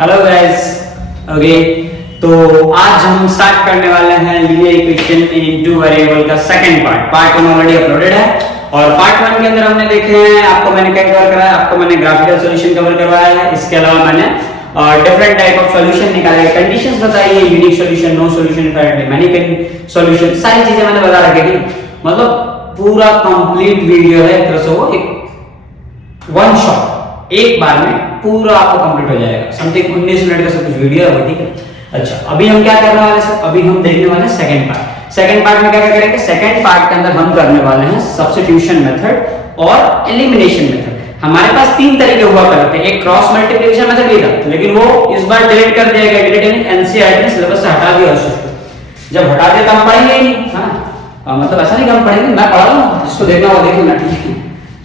Hello guys. Okay, तो आज हम स्टार्ट करने वाले हैं linear equation in two variable का सेकंड पार्ट 1 ऑलरेडी अपलोडेड है और पार्ट 1 के अंदर हमने देखे हैं, आपको मैंने क्या कवर कराया, आपको मैंने ग्राफिकल सॉल्यूशन कवर करवाया है। इसके अलावा मैंने डिफरेंट टाइप ऑफ सॉल्यूशन निकाले, कंडीशंस बताई है, unique solution, no solution, many solution, सारी चीजें मैंने बता रखी थी। मतलब पूरा कंप्लीट वीडियो है, एक तरह से वो एक वन शॉट एक बार में पूरा आपको कंप्लीट हो जाएगा। समथिंग 19 मिनट का सब कुछ वीडियो है, ठीक है। अच्छा, अभी हम क्या करने वाले हैं, अभी हम देखने वाले हैं सेकंड पार्ट। सेकंड पार्ट में क्या क्या करेंगे, सेकंड पार्ट के अंदर हम करने वाले हैं सब्स्टिट्यूशन मेथड और एलिमिनेशन मेथड। हमारे पास तीन तरीके हुआ करते हैं, एक क्रॉस मल्टीप्लिकेशन मेथड भी था, लेकिन वो इस बार डिलीट कर दिया गया। डिलीट यानी एनसीईआरटी ने सिलेबस से हटा दिया उसको। जब हटा दिया तो हम पढ़ेंगे ही नहीं, हां मतलब ऐसा नहीं कि हम पढ़ेंगे, मैं पढ़ा लूंगा, जिसको देखना वो देख लेना, ठीक है।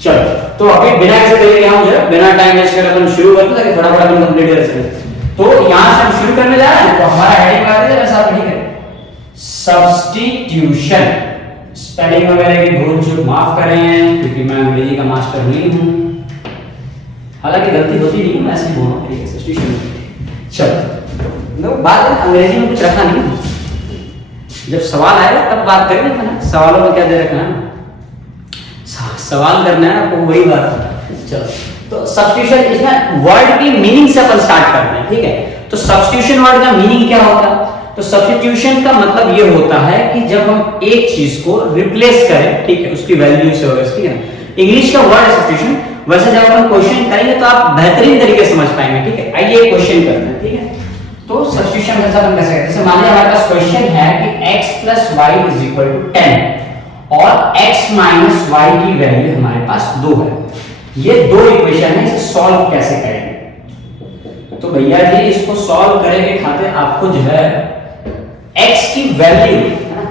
चलो, तो अभी बिना ऐसे देखे हम जो है बिना टाइम वेस्ट करे अपन शुरू करते हैं ताकि थोड़ा बड़ा अपन कंप्लीट कर सकें। तो यहां से हम शुरू करने जा रहे हैं, तो हमारा हेडिंग लगा दीजिए वैसा, ठीक है, सब्स्टिट्यूशन। स्पेलिंग वगैरह की भूल चूक माफ करें क्योंकि मैं अंग्रेजी का मास्टर नहीं हूं, हालांकि गलती होती नहीं है, मैं ऐसे ही बोल रहा हूं, ठीक है, सब्स्टिट्यूशन। चलो, लोग बात अंग्रेजी में कुछ रखा नहीं, जब सवाल आएगा तब बात करेंगे ना, सवालों में क्या दे रखना है, सवाल करना है आपको, वही बात है। चलो, तो सब्स्टिट्यूशन, इसमें वर्ड की मीनिंग से अपन स्टार्ट करते हैं, ठीक है। तो सब्स्टिट्यूशन वर्ड का मीनिंग क्या होता है, तो सब्स्टिट्यूशन का मतलब ये होता है कि जब हम एक चीज को रिप्लेस करें, ठीक है, उसकी वैल्यू से होगा, ठीक है। इंग्लिश का वर्ड है सब्स्टिट्यूशन, वैसे जब अपन क्वेश्चन करेंगे तो आप बेहतरीन तरीके से समझ पाएंगे, ठीक है। आइए एक क्वेश्चन करते हैं, ठीक है। तो सब्स्टिट्यूशन कैसे अपन कर सकते हैं, जैसे मान लीजिए हमारे पास क्वेश्चन है कि x + y = 10 और x - y की वैल्यू हमारे पास 2 है। ये दो इक्वेशन है, इसे सॉल्व कैसे करेंगे, तो भैया जी इसको सॉल्व करने के खातिर आपको जो है x की वैल्यू, है ना,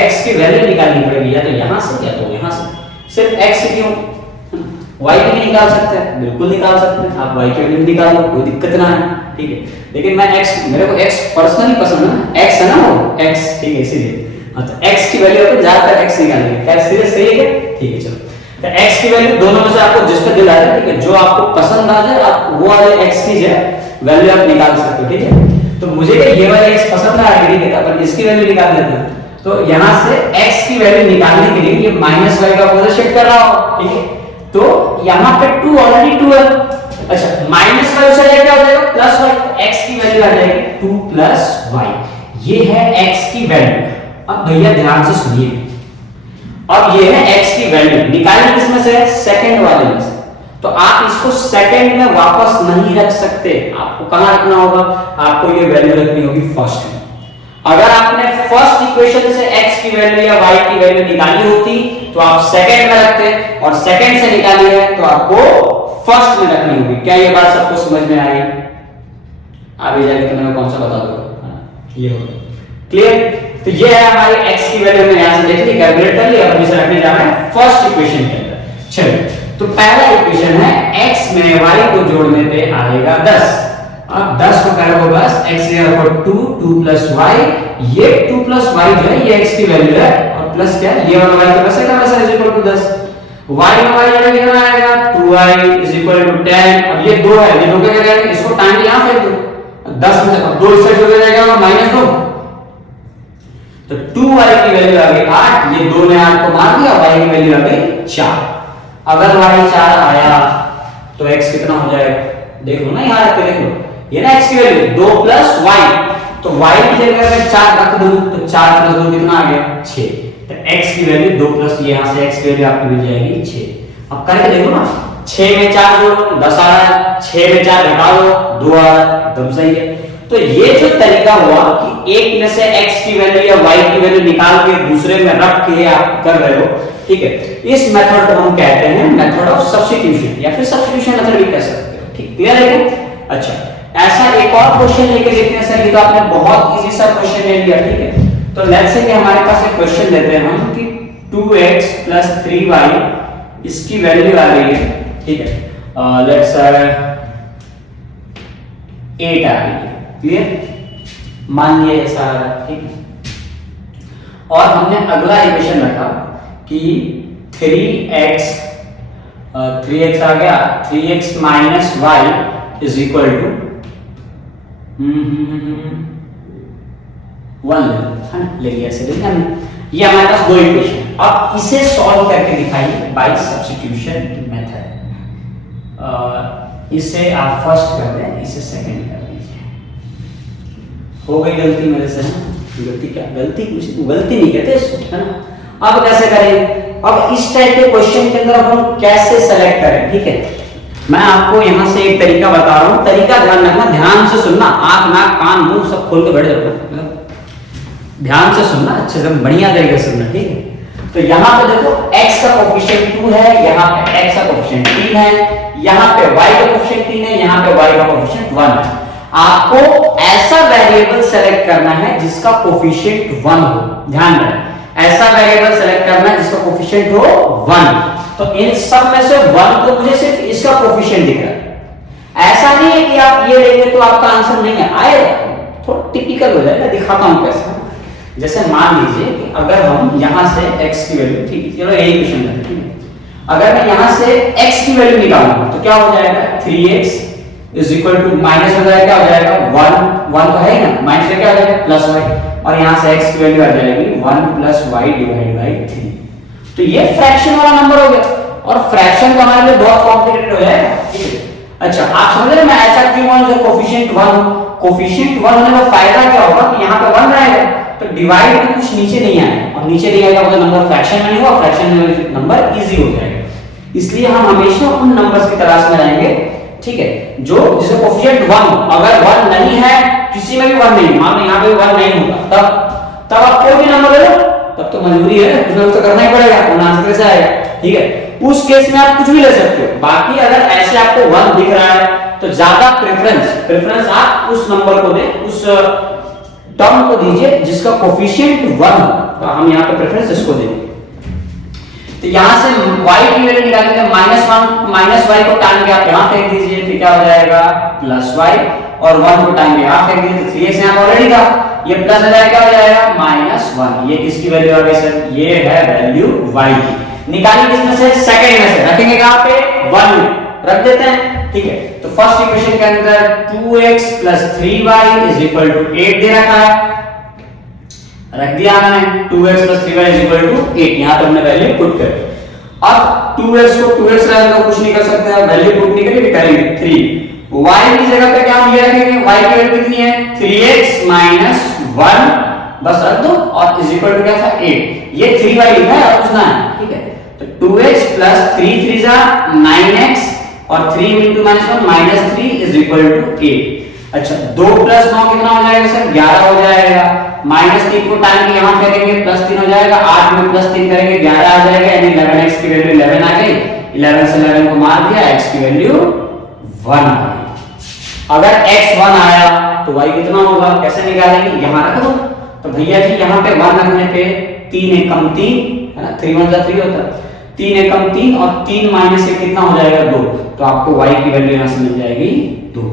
x की वैल्यू निकालनी पड़ेगी, या तो यहां से या तो यहां से। सिर्फ x से क्यों, y की भी निकाल सकते हैं, बिल्कुल निकाल सकते हैं, आप y की वैल्यू निकाल लो, कोई दिक्कत ना है, ठीक है। लेकिन मैं x, मेरे को x पर्सनली पसंद है ना, x है ना वो x, ठीक है, इसीलिए तो x की वैल्यू को ज्यादातर x निकालेंगे, क्या सीरियस सही है, ठीक है। चलो, तो x की वैल्यू दोनों में से आपको जिस पे दिल आ जाए, ठीक है, जो आपको पसंद आ जाए आप वो वाले x की जो वैल्यू आप निकाल सकते हो, ठीक है। तो मुझे ये वाले x पसंद आ रहा है, ठीक है, अपन इसकी वैल्यू निकाल लेते हैं। तो यहां से x की वैल्यू निकालने के लिए ये -y का पोजीशन शिफ्ट कर रहा हूं, ठीक है। तो यहां पे 2 ऑलरेडी 2 है, अच्छा, -y से क्या हो जाएगा, +y, x की वैल्यू आ जाएगी 2 + y, ये है x की वैल्यू। अब भैया ध्यान से सुनिए, अब ये है x की वैल्यू, निकालनी किसमें से है, सेकंड वाले में से। तो आप इसको सेकंड में वापस नहीं रख सकते, आपको कहां रखना होगा, आपको ये वैल्यू रखनी होगी फर्स्ट में। अगर आपने फर्स्ट इक्वेशन से x की वैल्यू या y की वैल्यू निकाली होती तो आप सेकंड में रखते, और सेकंड से निकाली है तो आपको फर्स्ट में रखनी होगी। क्या ये बात सबको समझ में आई, आगे जाके तो मैं कौन सा बता दूंगा, ये होगा क्लियर। तो ये है हमारी x की वैल्यू, हमने यहां से देख ली, कैलकुलेट कर लिया, अब इसे रखने जा रहे हैं फर्स्ट इक्वेशन के अंदर। चलिए, तो पहला इक्वेशन है x में y को जोड़ने पे आएगा 10। अब 10 को करो बस x = 2 2 + y, ये 2 + y जो है ये x की वैल्यू है, और प्लस क्या है, ये वाला y तो वैसे का वैसा = 10, y में y जोड़ेंगे कितना आएगा, 2y = 10। अब ये 2 है, ये 2 क्या करेंगे, इसको टाइम यहां फेंक दो, 10 में से 2 इससे जोड़ जाएगा -2, तो 2y की वैल्यू आ गई 8, ये 2 ने 8 को मार दिया, y की वैल्यू आ गई 4। अगर y 4 आया तो x कितना हो जाएगा, देख लो ना, यहां रख के देख लो, ये ना x की वैल्यू 2 + y, तो y की जगह मैं 4 रख दूं तो 4 + 2 कितना आ गया, 6। तो x की वैल्यू 2 + यहां से x की वैल्यू आपको मिल जाएगी 6। अब करके देखो ना, 6 में 4 जोड़ो 10 आ रहा है, 6 में 4 घटा लो 2 आ रहा है, एकदम सही है। तो ये जो तरीका हुआ कि एक में से x की वैल्यू या y की वैल्यू निकाल के दूसरे में रख के आप कर रहे हो, ठीक है, इस मेथड को हम कहते हैं मेथड ऑफ सब्स्टिट्यूशन, या फिर सब्स्टिट्यूशन मेथड भी कह सकते हो, ठीक, क्लियर है। अच्छा, ऐसा एक और क्वेश्चन लेके देखते हैं सर, ये तो आपने बहुत इजी सा क्वेश्चन ले लिया, ठीक है। तो लेट्स से कि हमारे पास एक क्वेश्चन लेते हैं हम कि 2x + 3y इसकी वैल्यू आ रही है, ठीक है, लेट्स से 8 आ रही है, क्लियर, मान लिया ऐसा आ रहा है, ठीक है। और हमने अगला इक्वेशन रखा कि 3x आ गया, 3x - y = वन ले लिया ऐसे देखिए हमने, ये हमारे पास दो इक्वेशन। अब इसे सॉल्व करके दिखाइए बाय सब्स्टिट्यूशन मेथड। इसे आप फर्स्ट कर दें, इसे सेकंड कर दीजिए। हो गई गलती मेरे से, गलती क्या, गलती कुछ गलती नहीं कहते इसको, है ना। अब कैसे करें, अब इस टाइप के क्वेश्चन के अंदर हम कैसे सेलेक्ट करें, ठीक है। मैं आपको यहां से एक तरीका बता रहा हूं, तरीका ध्यान रखना, ध्यान से सुनना, आंख नाक कान मुंह सब खोल के बैठ जाओ, ध्यान से सुनना, अच्छे से बढ़िया तरीके से सुनना, ठीक है। तो यहाँ पे देखो x का कोफिशिएंट 2 है, यहाँ पे x का कोफिशिएंट 3 है, यहाँ पे y का कोफिशिएंट 3 है, यहाँ पे y का कोफिशिएंट 1 है। आपको ऐसा वेरिएबल सेलेक्ट करना है जिसका कोफिशिएंट 1 हो, ध्यान रखें, ऐसा वेरिएबल सेलेक्ट करना है जिसका कोफिशिएंट हो 1। तो इन सब में से 1 तो मुझे सिर्फ इसका कोफिशिएंट दिख रहा है। ऐसा नहीं है कि आप ये लेंगे तो आपका आंसर नहीं है, आएगा, थोड़ा टिपिकल हो जाएगा, दिखाता हूं कैसे। जैसे मान लीजिए कि अगर हम यहां से x की वैल्यू, ठीक है, चलो यही क्वेश्चन है, ठीक है। अगर मैं यहां से x की वैल्यू निकालूंगा तो क्या हो जाएगा, 3x is equal to minus हो जाएगा, क्या हो जाएगा 1 तो है ना, माइनस से क्या हो जाएगा प्लस y, और यहां से x की वैल्यू आ जाएगी 1 प्लस y डिवाइड बाय 3। तो ये फ्रैक्शन वाला नंबर हो गया, और फ्रैक्शन का हमारे लिए बहुत कॉम्प्लिकेटेड हो जाएगा, ठीक है। अच्छा आप समझ रहे हैं मैं ऐसा क्यों बोल रहा हूं, कोफिशिएंट 1, कोफिशिएंट 1 होने का फायदा क्या होगा कि यहां पे 1 रहेगा तो डिवाइड में कुछ नीचे नहीं आएगा, और नीचे नहीं आएगा मतलब नंबर फ्रैक्शन में नहीं होगा, फ्रैक्शन में नंबर इजी हो जाएगा। इसलिए हम हमेशा उन नंबर्स की तलाश में रहेंगे, ठीक है, जो जिसका कोफिशिएंट 1, अगर 1 नहीं है, किसी में भी 1 नहीं, मान लो यहां पे 1 नहीं होगा, तब आप कोई भी नंबर ले लो, तब तो मजबूरी है, कुछ ना कुछ तो करना ही पड़ेगा, वरना आंसर कैसे आएगा, ठीक है। उस केस में आप कुछ भी ले सकते हो। बाकी अगर ऐसे आपको 1 दिख रहा है तो ज्यादा प्रेफरेंस आप उस नंबर को दें, उस टर्म को दीजिए जिसका कोफिशिएंट 1 हो, तो हम यहाँ पे प्रेफरेंस इसको देंगे। तो यहाँ से y की वैल्यू निकालेंगे, -1 माइनस y को टाइम के आप यहाँ फेंक दीजिए, तो क्या हो जाएगा प्लस y, और 1 को टाइम के यहाँ फेंक दीजिए, तो 3x यहाँ ऑलरेडी था, ये प्लस हो जाएगा, क्या हो जाएगा -1। ये किसकी वैल्यू आ गई सर, ये है वैल्यू y की। निकालिए किसमें से, सेकंड में से, रखेंगे कहाँ पे 1 में रख देते हैं, ठीक है। तो फर्स्ट इक्वेशन के अंदर 2x + 3y = 8 दे रखा है, रख दिया हमने, 2x + 3y = 8, यहां पे हमने वैल्यू पुट कर दी। अब 2x को 2x रहने दो, कुछ नहीं कर सकते, अब वैल्यू पुट नहीं करेंगे, करेंगे 3, y की जगह पे क्या हम ये रखेंगे, y की वैल्यू कितनी है 3x - 1, बस रख दो, और इक्वल टू क्या था 8, ये 3y लिखा है और कुछ ना है, ठीक है। तो 2x + 3 3 जा 9x, और 3 * -1 -3 = 8। अच्छा 2 + 9 कितना हो जाएगा सर, 11 हो जाएगा, -3 को टाइम के यहां फेंकेंगे, +3 हो जाएगा, 8 में +3 करेंगे 11 आ जाएगा, यानी 11x की वैल्यू 11 आ गई, 11 से 11 को मार दिया, x की वैल्यू 1 आ गई। अगर x 1 आया तो y कितना होगा, कैसे निकालेंगे, यहां रख दो। तो भैया जी यहां पे 1 रखने पे 3 एकम 3 है ना, 3 * 1 = 3 होता है, 3 एकम 3, और 3 - 1 कितना हो जाएगा 2, तो आपको y की वैल्यू यहां से मिल जाएगी 2।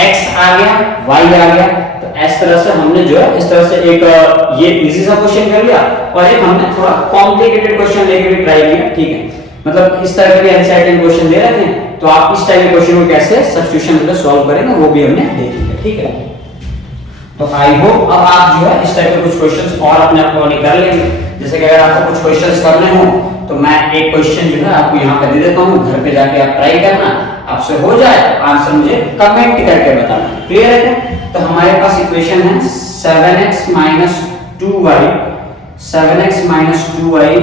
x आ गया, y आ गया, तो इस तरह से हमने जो है इस तरह से एक ये इजी सा क्वेश्चन कर लिया, और एक हमने थोड़ा कॉम्प्लिकेटेड क्वेश्चन लेके भी ट्राई किया, ठीक है। मतलब इस तरह के एनसीईआरटी क्वेश्चन दे रहे थे, तो आप इस टाइप के क्वेश्चन को कैसे सब्स्टिट्यूशन में सॉल्व करेंगे वो भी हमने देख लिया, ठीक है। तो आई होप अब आप जो है इस टाइप के कुछ क्वेश्चंस और अपने आप को कर लेंगे। जैसे कि अगर आपको कुछ क्वेश्चंस करने हो तो मैं एक क्वेश्चन जो है आपको यहाँ पे दे देता हूँ, घर पे जाके आप ट्राई करना, आपसे हो जाए आंसर मुझे कमेंट करके बताना, क्लियर है। तो हमारे पास इक्वेशन है 7x - 2y, 7x - 2y =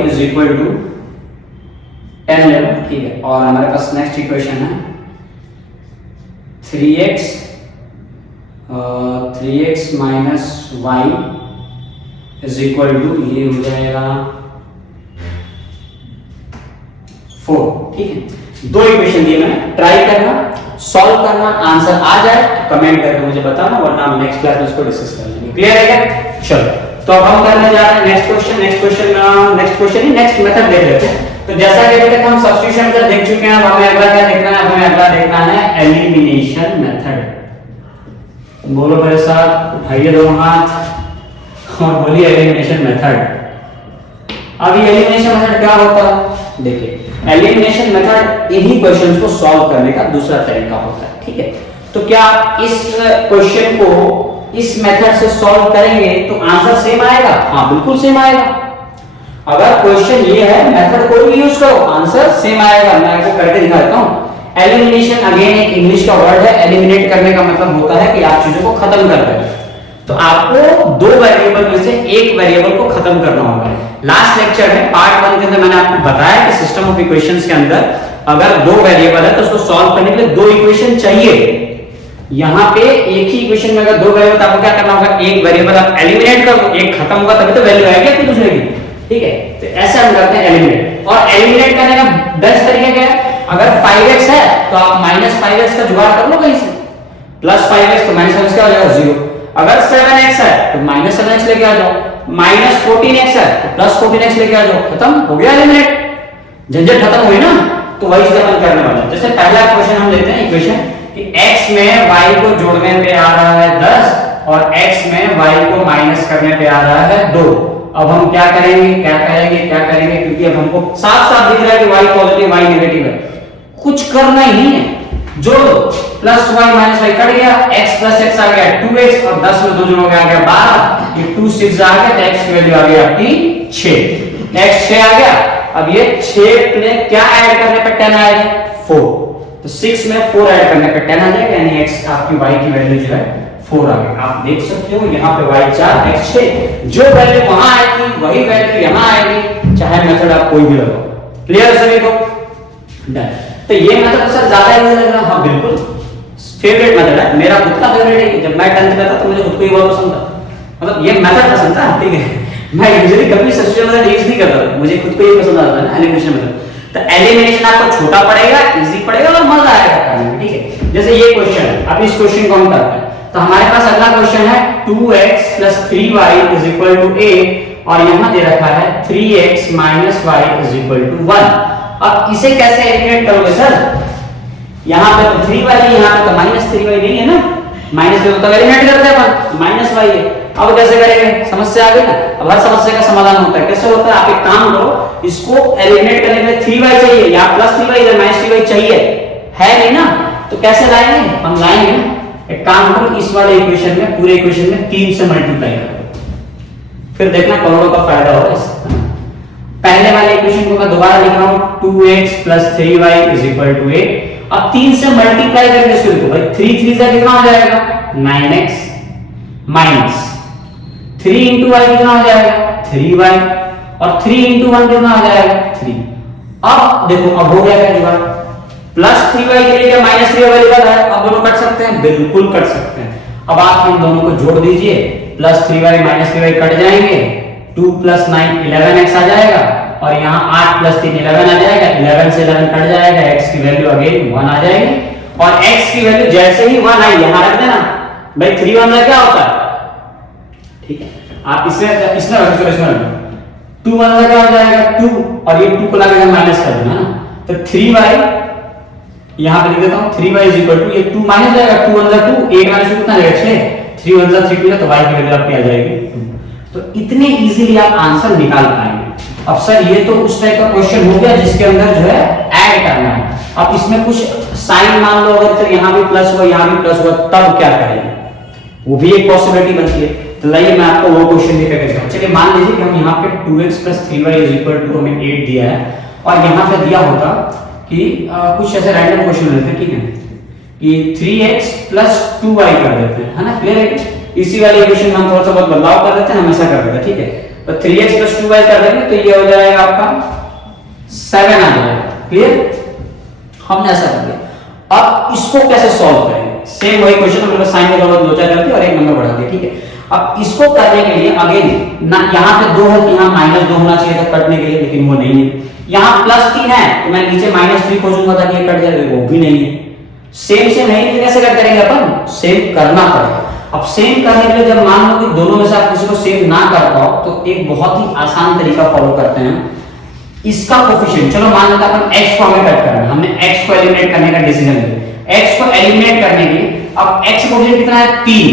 10 level, ठीक है। और हमारे पास नेक्स्ट इक्वेशन है 3x - y = ये हो जाएगा 4, ठीक है। दो इक्वेशन दिए मैंने, ट्राई करना, सॉल्व करना, आंसर आ जाए तो कमेंट करके मुझे बताना, वरना हम नेक्स्ट क्लास में इसको डिस्कस कर लेंगे, क्लियर है क्या। चलो तो अब हम करने जा रहे हैं नेक्स्ट क्वेश्चन ही नेक्स्ट मेथड देख लेते हैं। तो जैसा कि अभी तक हम सब्स्टिट्यूशन मेथड देख चुके हैं, अब हमें अगला क्या देखना है, हमें अगला देखना है एलिमिनेशन मेथड। बोलो मेरे साथ, उठाइए दोनों हाथ और बोलिए एलिमिनेशन मेथड। अब ये एलिमिनेशन मेथड क्या होता है, देखिए एलिमिनेशन मेथड इन्हीं क्वेश्चंस को सॉल्व करने का दूसरा तरीका होता है, ठीक है। तो क्या इस क्वेश्चन को इस मेथड से सॉल्व करेंगे तो आंसर सेम आएगा? हाँ बिल्कुल सेम आएगा। अगर क्वेश्चन ये है मेथड कोई भी यूज करो आंसर सेम आएगा। मैं आपको करके दिखा देता हूं। एलिमिनेशन अगेन एक इंग्लिश का वर्ड है। एलिमिनेट करने का मतलब होता है कि आप चीजों को खत्म कर रहे हैं। तो आपको दो वेरिएबल में से एक वेरिएबल को खत्म करना होगा। लास्ट लेक्चर में पार्ट 1 के अंदर मैंने आपको बताया कि सिस्टम ऑफ इक्वेशंस के अंदर अगर दो वेरिएबल है तो उसको सॉल्व करने के लिए दो इक्वेशन चाहिए। यहां पे एक ही इक्वेशन में अगर दो वेरिएबल तो आपको क्या करना होगा? एक वेरिएबल आप एलिमिनेट कर दो, एक खत्म होगा तभी तो वैल्यू आएगी आपकी दूसरे की। ठीक है, तो ऐसे हम करते हैं एलिमिनेट। और एलिमिनेट करने का बेस्ट तरीका क्या है? अगर 5x है तो आप -5x का जुगाड़ कर लो कहीं से, +5x तो -5x क्या हो जाएगा? 0। अगर 7x है तो -7x लेके आ जाओ, -14x है तो +14x लेके आ जाओ, खत्म हो गया एलिमिनेट। झंझट खत्म हुई ना। तो वही चीज अपन करने वाले हैं। जैसे पहला क्वेश्चन हम लेते हैं इक्वेशन कि x में y को जोड़ने पे आ रहा है 10 और x में y को माइनस करने पे आ रहा है 2। अब हम क्या करेंगे क्योंकि अब हमको साफ-साफ दिख रहा है कि y पॉजिटिव y नेगेटिव है। कुछ करना ही नहीं है, जोड़ दो, +y -y कट गया, x + x आ गया 2x और 10 में 2 जोड़ोगे आ गया 12। ये 2 6 आ गया तो x की वैल्यू आ गई आपकी 6। x 6 आ गया। अब ये 6 में क्या ऐड करने पे 10 आएगा? 4। तो 6 में 4 ऐड करने पे 10 आ जाएगा, यानी x आपकी y की वैल्यू जो है 4 आ गई। आप देख सकते हो यहाँ पे y 4 x 6, जो वैल्यू वहां आएगी वही वैल्यू यहां आएगी, चाहे मेथड आप कोई भी लगाओ। क्लियर सभी को? डन। तो ये मेथड सर ज्यादा इजी लग रहा है? हाँ बिल्कुल फेवरेट मेथड है, मेरा खुद का फेवरेट है। जब मैं 10th में था तो मुझे खुद को ही बहुत पसंद था, मतलब ये मेथड पसंद था। ठीक है, मैं यूजुअली कभी सब्स्टिट्यूशन मेथड यूज नहीं करता था, मुझे खुद को ये पसंद आता था ना एलिमिनेशन मेथड। तो एलिमिनेशन आपको छोटा पड़ेगा, इजी पड़ेगा और मजा आएगा करने में। ठीक है, जैसे ये क्वेश्चन है, अब इस क्वेश्चन को हम करते हैं। तो हमारे पास अगला क्वेश्चन है 2x + 3y = a और यहां दे रखा है 3x - y = 1। अब इसे कैसे एलिमिनेट करोगे सर? यहां पे तो 3y है, यहां पे तो -3y नहीं है ना, माइनस में तो एलिमिनेट करते हैं अपन, -y है। अब कैसे करेंगे? समस्या आ गई ना। अब हर समस्या का समाधान होता है। कैसे होता है? आप एक काम करो, इसको एलिमिनेट करने के लिए 3y चाहिए या +3y या -3y चाहिए, है नहीं ना? तो कैसे लाएंगे? हम लाएंगे ना, एक काम करो, इस वाले इक्वेशन में, पूरे इक्वेशन में 3 से मल्टीप्लाई करो, फिर देखना करोड़ों का फायदा होगा इससे। पहले वाले इक्वेशन को मैं दोबारा लिख रहा हूं, 2x + 3y = a। अब 3 से मल्टीप्लाई करके इसको लिखो भाई, 3 3 से कितना हो जाएगा? 9x माइनस 3 × y कितना हो जाएगा? 3y और 3 × 1 कितना हो जाएगा? 3। अब देखो, अब हो गया क्या जुगाड़? +3y के लिए -3y अवेलेबल है, अब दोनों कट सकते हैं, बिल्कुल कट सकते हैं। अब आप इन दोनों को जोड़ दीजिए, +3y -3y कट जाएंगे, 2 + 9 11x आ जाएगा और यहाँ 8 + 3 11 आ जाएगा, 11 से 11 कट जाएगा, x की वैल्यू अगेन 1 आ जाएगी और x की वैल्यू जैसे ही 1 आई यहाँ रख देना भाई। 3 1 का क्या होता है? ठीक है, आप इसमें रख 2 1 का क्या हो जाएगा? 2 और ये 2 को लगा के माइनस कर देना ना, तो 3y यहां पे लिख देता हूं, 3y = ये 2 माइनस जाएगा, 2 1 2, 8 माइनस 2 कितना है? 6। 3 1 3 2 तो y की वैल्यू आपकी आ जाएगी 2। तो इतने इजीली आप आंसर निकाल पाएंगे। अब सर ये तो उस टाइप का क्वेश्चन हो गया जिसके अंदर जो है ऐड करना है। अब इसमें कुछ साइन मान लो अगर तो यहां भी प्लस हुआ यहां भी प्लस हुआ, तब क्या करेंगे? वो भी एक पॉसिबिलिटी बनती है। तो लाइए मैं आपको वो क्वेश्चन लेकर के दिखाऊं। चलिए मान लीजिए कि हम यहाँ पे 2x + 3y = हमें 8 दिया है और यहाँ पे दिया होता कि कुछ ऐसे रैंडम क्वेश्चन लेते हैं, ठीक है, कि 3x + 2y कर देते हैं, है ना? क्लियर है? इसी वाले इक्वेशन में हम थोड़ा सा बहुत बदलाव कर देते हैं, हमेशा कर देते हैं। ठीक है, तो 3x + 2y कर देंगे तो ये हो जाएगा आपका 7 आ जाएगा। क्लियर? हमने ऐसा कर दिया। अब इसको कैसे सॉल्व करेंगे? सेम वही क्वेश्चन, हमने बस साइन का जरूरत 2 4 करती और एक नंबर बढ़ा दिया। ठीक है, अब इसको करने के लिए अगेन ना यहाँ पे 2 है तो यहाँ -2 होना चाहिए था कटने के लिए, लेकिन वो नहीं है। यहाँ +3 है तो मैं नीचे -3 खोजूंगा ताकि ये कट जाए, वो भी नहीं है। सेम है तो कैसे कट करेंगे अपन? सेम करना पड़ेगा। अब सेम करने के लिए जब मान लो कि दोनों में से आप किसी को सेम ना कर पाओ तो एक बहुत ही आसान तरीका फॉलो करते हैं, इसका कोफिशिएंट, चलो मान लेते हैं अपन x को हमें कट करना है, हमने x को एलिमिनेट करने का डिसीजन लिया। x को एलिमिनेट करने के लिए अब x कोफिशिएंट कितना है? 3,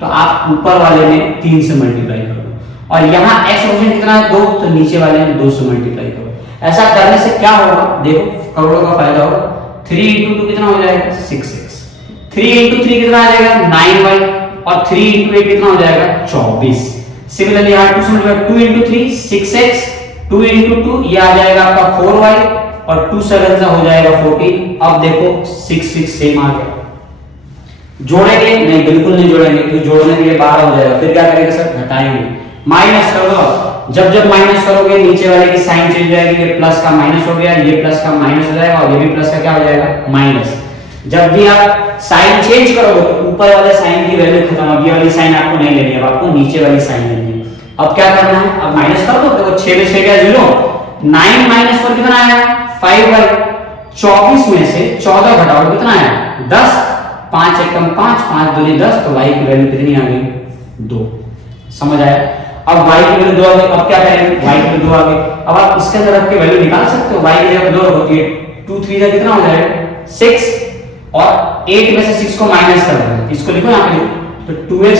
तो आप ऊपर वाले में 3 से मल्टीप्लाई करो और यहाँ x कोफिशिएंट कितना है? 2, तो नीचे वाले में 2 से मल्टीप्लाई करो। ऐसा करने से क्या होगा? देखो करोड़ों का फायदा होगा। 3 × 2 कितना हो जाएगा? 6x। 3 into 3 कितना आ जाएगा 9y, और 3 into 8 कितना हो जाएगा 24। सिमिलरली यहाँ 2 से 2 into 3 6x, 2 into 2 ये आ जाएगा आपका 4y, और 2 7 से हो जाएगा 14। अब देखो 6 6 सेम आ गया। जोड़ेंगे नहीं, बिल्कुल नहीं जोड़ेंगे, क्योंकि जोड़ने के लिए 12 हो जाएगा। फिर क्या करेंगे सर, घटाएंगे, माइनस कर दो। जब जब माइनस करोगे नीचे वाले की साइन चेंज हो जाएगी, ये प्लस का माइनस हो गया, ये प्लस का माइनस हो जाएगा, और ये भी प्लस का क्या हो जाएगा माइनस। जब भी आप साइन चेंज करोगे तो ऊपर वाले साइन की वैल्यू खत्म, अब ये वाली साइन आपको नहीं लेनी है, अब आपको नीचे वाली साइन लेनी है। अब क्या करना है, अब माइनस कर दो, देखो 6 में 6 गया 0, 9 माइनस 4 कितना आया 5y, 24 में से 14 घटाओ कितना आया 10, 5 एकम 5, 5 दूनी 10, तो y की वैल्यू कितनी आ गई 2। समझ आया। अब y की वैल्यू 2 आ गई, अब क्या करेंगे, y की वैल्यू 2 आ गई। अब आप इसके अंदर रख के वैल्यू निकाल सकते हो, y की जगह 2 होती है, 2 3 का कितना हो जाएगा 6, और 8 में से 6 को माइनस कर देंगे, इसको लिखो यहां पे, तो 2x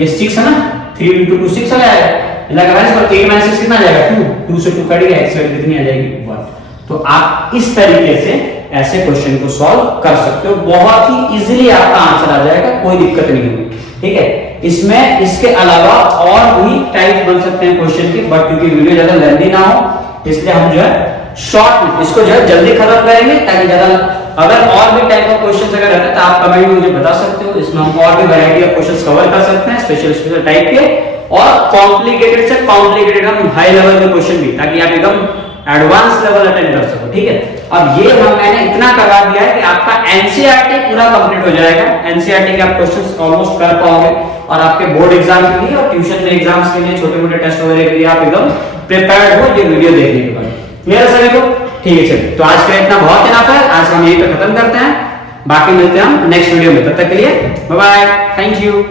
ये 6 है ना, 3 into 2 6 आ जाएगा, लगा माइनस पर 8 माइनस 6 कितना आ जाएगा 2, 2 से 2 कट गया, x वैल्यू कितनी आ जाएगी 1। तो आप इस तरीके से ऐसे क्वेश्चन को सॉल्व कर सकते हो, बहुत ही इजीली आपका आंसर आ जाएगा, कोई दिक्कत नहीं होगी। ठीक है, इसमें इसके अलावा और भी टाइप बन सकते हैं क्वेश्चन के, बट क्योंकि वीडियो ज्यादा लेंथी ना हो इसलिए हम जो है शॉर्ट में इसको जो है जल्दी खत्म करेंगे, ताकि ज्यादा, अगर और भी टाइप ऑफ क्वेश्चंस अगर रहते हैं तो आप कमेंट में मुझे बता सकते हो, इसमें हम और भी वैरायटी ऑफ क्वेश्चंस कवर कर सकते हैं, स्पेशल टाइप के, और कॉम्प्लिकेटेड से कॉम्प्लिकेटेड हम हाई लेवल के क्वेश्चन भी, ताकि आप एकदम एडवांस लेवल अटेंड कर सको। ठीक है, अब ये मैंने इतना करवा दिया है कि आपका एनसीईआरटी पूरा कंप्लीट हो जाएगा, एनसीईआरटी के आप क्वेश्चंस ऑलमोस्ट कर पाओगे, और आपके बोर्ड एग्जाम के लिए और ट्यूशन में एग्जाम्स के लिए, छोटे मोटे टेस्ट वगैरह के लिए आप एकदम प्रिपेयर्ड हो ये वीडियो देखने के बाद। क्लियर है सभी को? ठीक है, चलिए तो आज का इतना बहुत इनफ है, आज हम यहीं पे खत्म करते हैं, बाकी मिलते हैं हम नेक्स्ट वीडियो में, तब तक के लिए बाय बाय, थैंक यू।